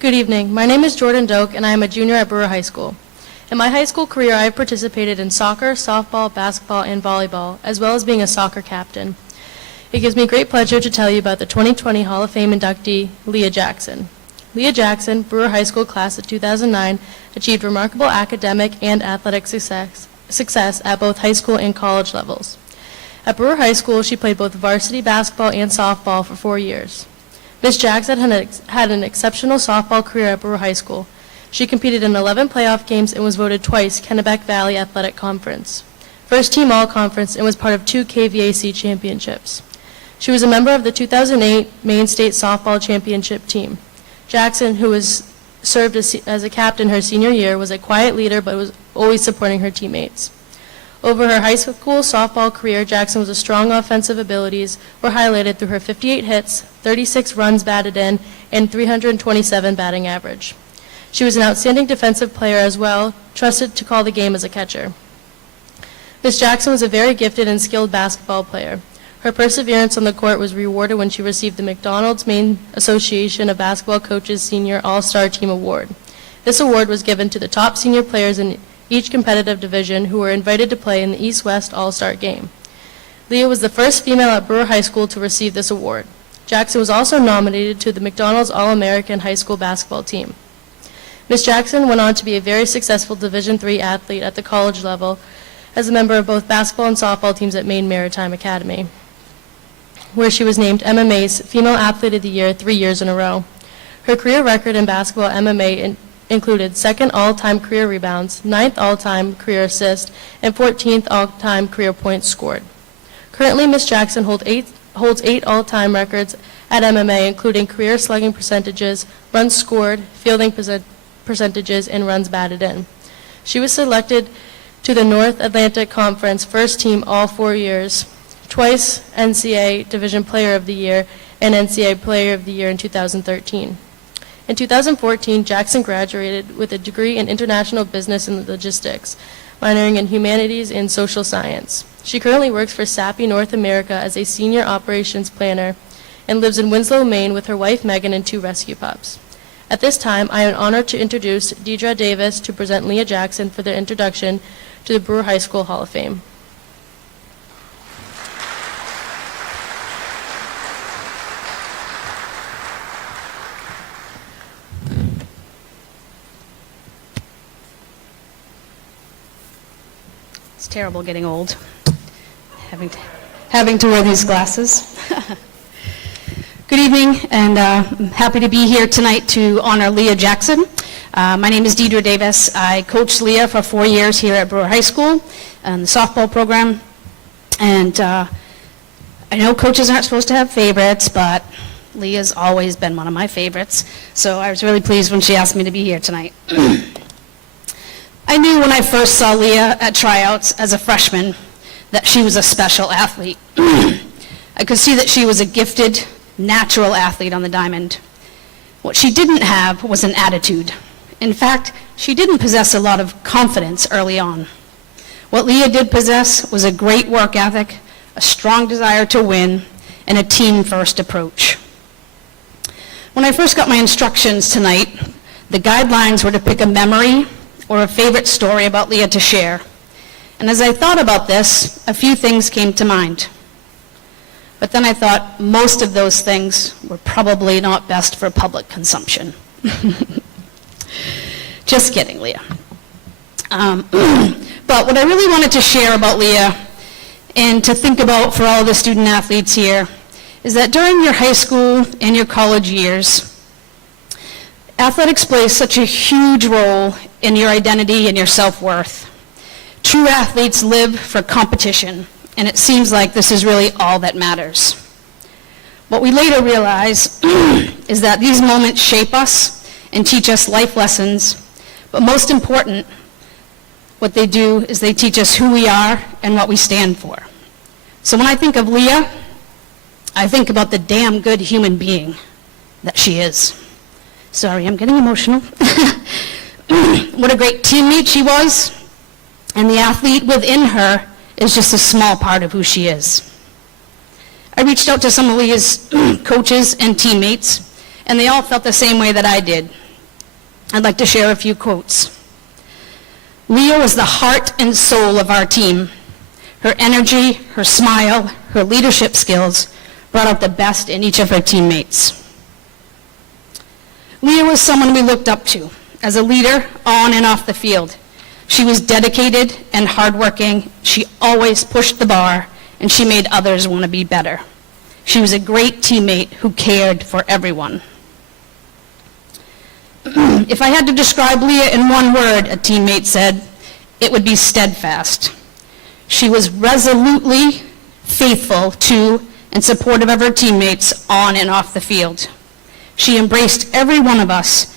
Good evening. My name is Jordan Doak, and I am a junior at Brewer High School. In my high school career, I have participated in soccer, softball, basketball, and volleyball, as well as being a soccer captain. It gives me great pleasure to tell you about the 2020 Hall of Fame inductee, Leah Jackson. Leah Jackson, Brewer High School class of 2009, achieved remarkable academic and athletic success at both high school and college levels. At Brewer High School, she played both varsity basketball and softball for 4 years. Ms. Jackson had an exceptional softball career at Brewer High School. She competed in 11 playoff games and was voted twice Kennebec Valley Athletic Conference, first team all-conference, and was part of 2 KVAC championships. She was a member of the 2008 Maine State Softball Championship team. Jackson, who served as a captain her senior year, was a quiet leader but was always supporting her teammates. Over her high school softball career, Jackson was strong offensive abilities were highlighted through her 58 hits, 36 runs batted in, and 327 batting average. She was an outstanding defensive player as well, trusted to call the game as a catcher. Ms. Jackson was a very gifted and skilled basketball player. Her perseverance on the court was rewarded when she received the McDonald's Maine Association of Basketball Coaches Senior All-Star Team Award. This award was given to the top senior players in each competitive division who were invited to play in the East-West All-Star Game. Leah was the first female at Brewer High School to receive this award. Jackson was also nominated to the McDonald's All-American High School basketball team. Ms. Jackson went on to be a very successful Division III athlete at the college level as a member of both basketball and softball teams at Maine Maritime Academy, where she was named MMA's Female Athlete of the Year 3 years in a row. Her career record in basketball MMA included 2nd all-time career rebounds, 9th all-time career assists, and 14th all-time career points scored. Currently, Ms. Jackson holds 8 all-time records at MMA, including career slugging percentages, runs scored, fielding percentages, and runs batted in. She was selected to the North Atlantic Conference first team all 4 years, twice NCAA Division Player of the Year and NCAA Player of the Year in 2013. In 2014, Jackson graduated with a degree in International Business and Logistics, minoring in Humanities and Social Science. She currently works for Sappi North America as a Senior Operations Planner and lives in Winslow, Maine with her wife Megan and 2 rescue pups. At this time, I am honored to introduce Deidre Davis to present Leah Jackson for their introduction to the Brewer High School Hall of Fame. It's terrible getting old, having to wear these glasses. Good evening, and I'm happy to be here tonight to honor Leah Jackson. My name is Deidre Davis. I coached Leah for 4 years here at Brewer High School in the softball program. And I know coaches aren't supposed to have favorites, but Leah's always been one of my favorites. So I was really pleased when she asked me to be here tonight. I knew when I first saw Leah at tryouts as a freshman that she was a special athlete. I could see that she was a gifted, natural athlete on the diamond. What she didn't have was an attitude. In fact, she didn't possess a lot of confidence early on. What Leah did possess was a great work ethic, a strong desire to win, and a team-first approach. When I first got my instructions tonight, the guidelines were to pick a memory or a favorite story about Leah to share. And as I thought about this, a few things came to mind. But then I thought most of those things were probably not best for public consumption. Just kidding, Leah. But what I really wanted to share about Leah and to think about for all the student athletes here is that during your high school and your college years, athletics plays such a huge role in your identity and your self-worth. True athletes live for competition, and it seems like this is really all that matters. What we later realize is that these moments shape us and teach us life lessons, but most important, what they do is they teach us who we are and what we stand for. So when I think of Leah, I think about the damn good human being that she is. Sorry, I'm getting emotional. What a great teammate she was, and the athlete within her is just a small part of who she is. I reached out to some of Leah's coaches and teammates, and they all felt the same way that I did. I'd like to share a few quotes. Leah was the heart and soul of our team. Her energy, her smile, her leadership skills brought out the best in each of her teammates. Leah was someone we looked up to as a leader on and off the field. She was dedicated and hardworking. She always pushed the bar, and she made others want to be better. She was a great teammate who cared for everyone. If I had to describe Leah in one word, a teammate said, it would be steadfast. She was resolutely faithful to and supportive of her teammates on and off the field. She embraced every one of us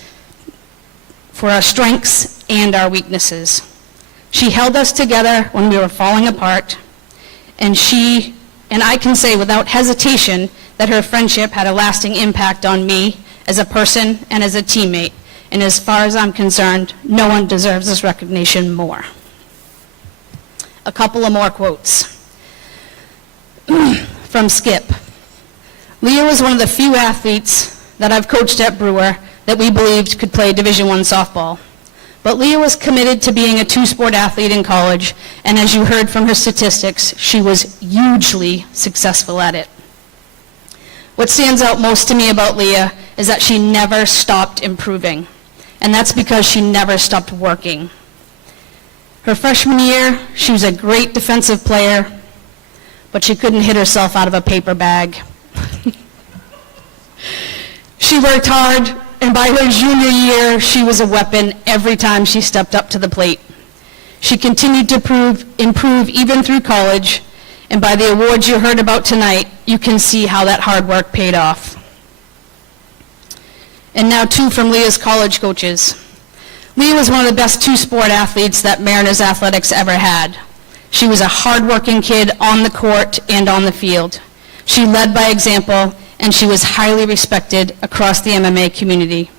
for our strengths and our weaknesses. She held us together when we were falling apart, and I can say without hesitation that her friendship had a lasting impact on me as a person and as a teammate. And as far as I'm concerned, no one deserves this recognition more. A couple of more quotes. From Skip. Leah was one of the few athletes that I've coached at Brewer that we believed could play Division I softball. But Leah was committed to being a two-sport athlete in college, and as you heard from her statistics, she was hugely successful at it. What stands out most to me about Leah is that she never stopped improving, and that's because she never stopped working. Her freshman year, she was a great defensive player, but she couldn't hit herself out of a paper bag. She worked hard, and by her junior year, she was a weapon every time she stepped up to the plate. She continued to improve even through college, and by the awards you heard about tonight, you can see how that hard work paid off. And now two from Leah's college coaches. Leah was one of the best two-sport athletes that Mariners Athletics ever had. She was a hard-working kid on the court and on the field. She led by example, and she was highly respected across the MMA community.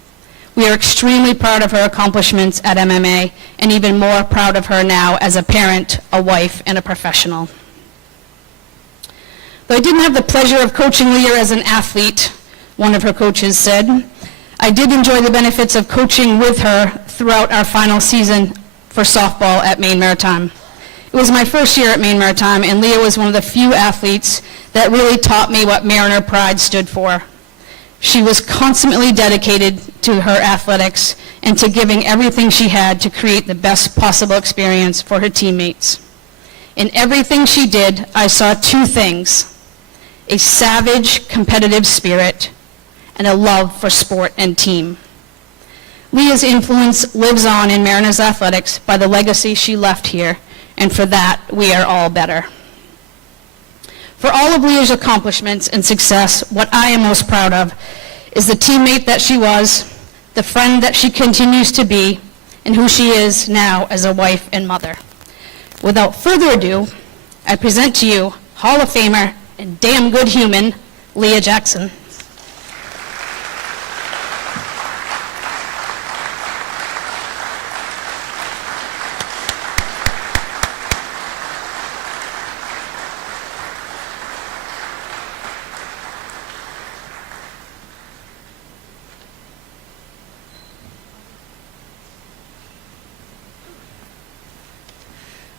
We are extremely proud of her accomplishments at MMA, and even more proud of her now as a parent, a wife, and a professional. Though I didn't have the pleasure of coaching Leah as an athlete, one of her coaches said, I did enjoy the benefits of coaching with her throughout our final season for softball at Maine Maritime. It was my first year at Maine Maritime, and Leah was one of the few athletes that really taught me what Mariner pride stood for. She was constantly dedicated to her athletics and to giving everything she had to create the best possible experience for her teammates. In everything she did, I saw two things: a savage, competitive spirit and a love for sport and team. Leah's influence lives on in Mariners Athletics by the legacy she left here, and for that, we are all better. For all of Leah's accomplishments and success, what I am most proud of is the teammate that she was, the friend that she continues to be, and who she is now as a wife and mother. Without further ado, I present to you Hall of Famer and damn good human, Leah Jackson.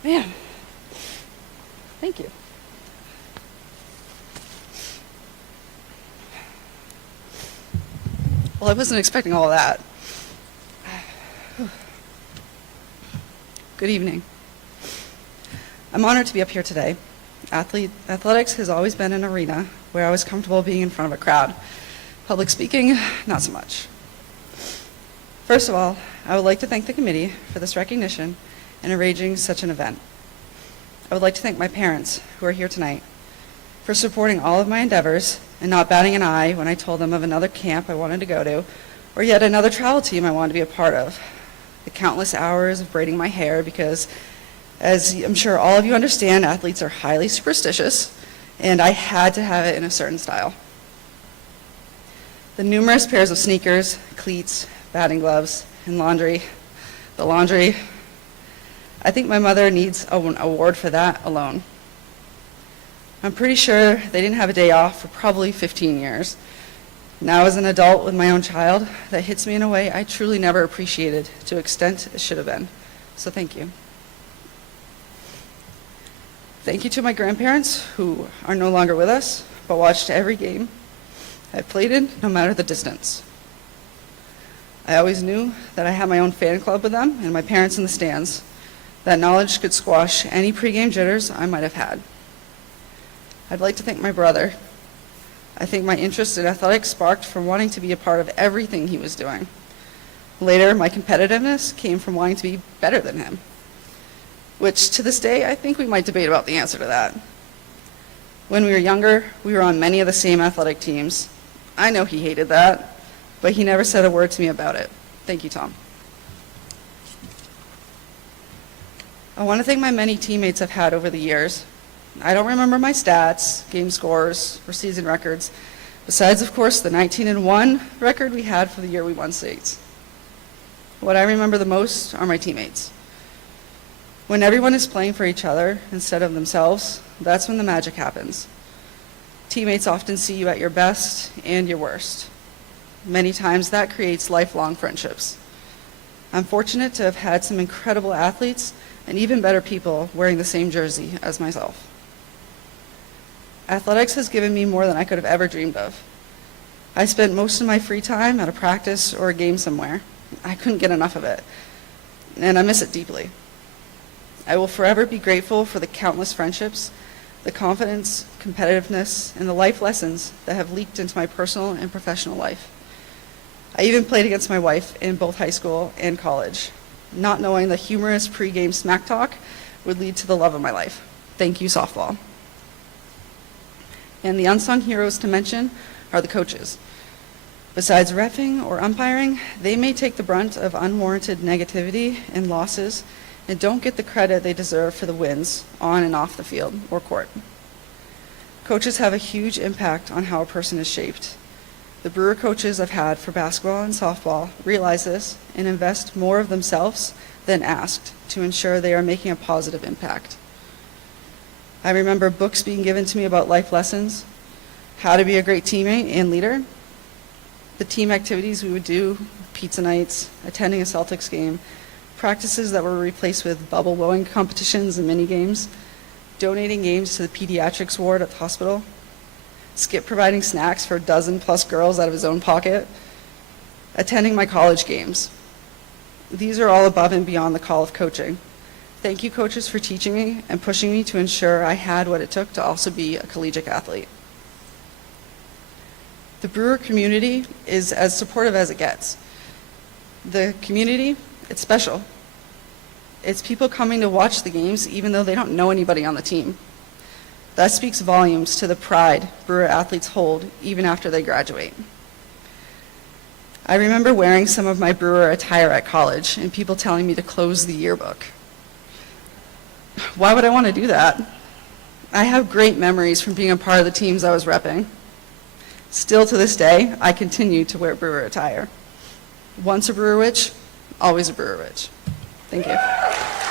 Man, thank you. Well, I wasn't expecting all of that. Good evening. I'm honored to be up here today. Athletics has always been an arena where I was comfortable being in front of a crowd. Public speaking, not so much. First of all, I would like to thank the committee for this recognition and arranging such an event. I would like to thank my parents, who are here tonight, for supporting all of my endeavors and not batting an eye when I told them of another camp I wanted to go to, or yet another travel team I wanted to be a part of. The countless hours of braiding my hair because, as I'm sure all of you understand, athletes are highly superstitious, and I had to have it in a certain style. The numerous pairs of sneakers, cleats, batting gloves, and laundry. The laundry, I think my mother needs an award for that alone. I'm pretty sure they didn't have a day off for probably 15 years. Now as an adult with my own child, that hits me in a way I truly never appreciated to the extent it should have been. So thank you. Thank you to my grandparents who are no longer with us, but watched every game I played in, no matter the distance. I always knew that I had my own fan club with them and my parents in the stands. That knowledge could squash any pregame jitters I might have had. I'd like to thank my brother. I think my interest in athletics sparked from wanting to be a part of everything he was doing. Later, my competitiveness came from wanting to be better than him, which to this day, I think we might debate about the answer to that. When we were younger, we were on many of the same athletic teams. I know he hated that, but he never said a word to me about it. Thank you, Tom. I want to thank my many teammates I've had over the years. I don't remember my stats, game scores, or season records, besides, of course, the 19-1 record we had for the year we won states. What I remember the most are my teammates. When everyone is playing for each other instead of themselves, that's when the magic happens. Teammates often see you at your best and your worst. Many times that creates lifelong friendships. I'm fortunate to have had some incredible athletes and even better people wearing the same jersey as myself. Athletics has given me more than I could have ever dreamed of. I spent most of my free time at a practice or a game somewhere. I couldn't get enough of it, and I miss it deeply. I will forever be grateful for the countless friendships, the confidence, competitiveness, and the life lessons that have leaked into my personal and professional life. I even played against my wife in both high school and college, not knowing the humorous pregame smack talk would lead to the love of my life. Thank you, softball. And the unsung heroes to mention are the coaches. Besides reffing or umpiring, they may take the brunt of unwarranted negativity and losses and don't get the credit they deserve for the wins on and off the field or court. Coaches have a huge impact on how a person is shaped. The Brewer coaches I've had for basketball and softball realize this and invest more of themselves than asked to ensure they are making a positive impact. I remember books being given to me about life lessons, how to be a great teammate and leader, the team activities we would do, pizza nights, attending a Celtics game, practices that were replaced with bubble blowing competitions and mini games, donating games to the pediatrics ward at the hospital, Skip providing snacks for a dozen plus girls out of his own pocket, attending my college games. These are all above and beyond the call of coaching. Thank you, coaches, for teaching me and pushing me to ensure I had what it took to also be a collegiate athlete. The Brewer community is as supportive as it gets. The community, it's special. It's people coming to watch the games even though they don't know anybody on the team. That speaks volumes to the pride Brewer athletes hold even after they graduate. I remember wearing some of my Brewer attire at college and people telling me to close the yearbook. Why would I want to do that? I have great memories from being a part of the teams I was repping. Still to this day, I continue to wear Brewer attire. Once a Brewer witch, always a Brewer witch. Thank you.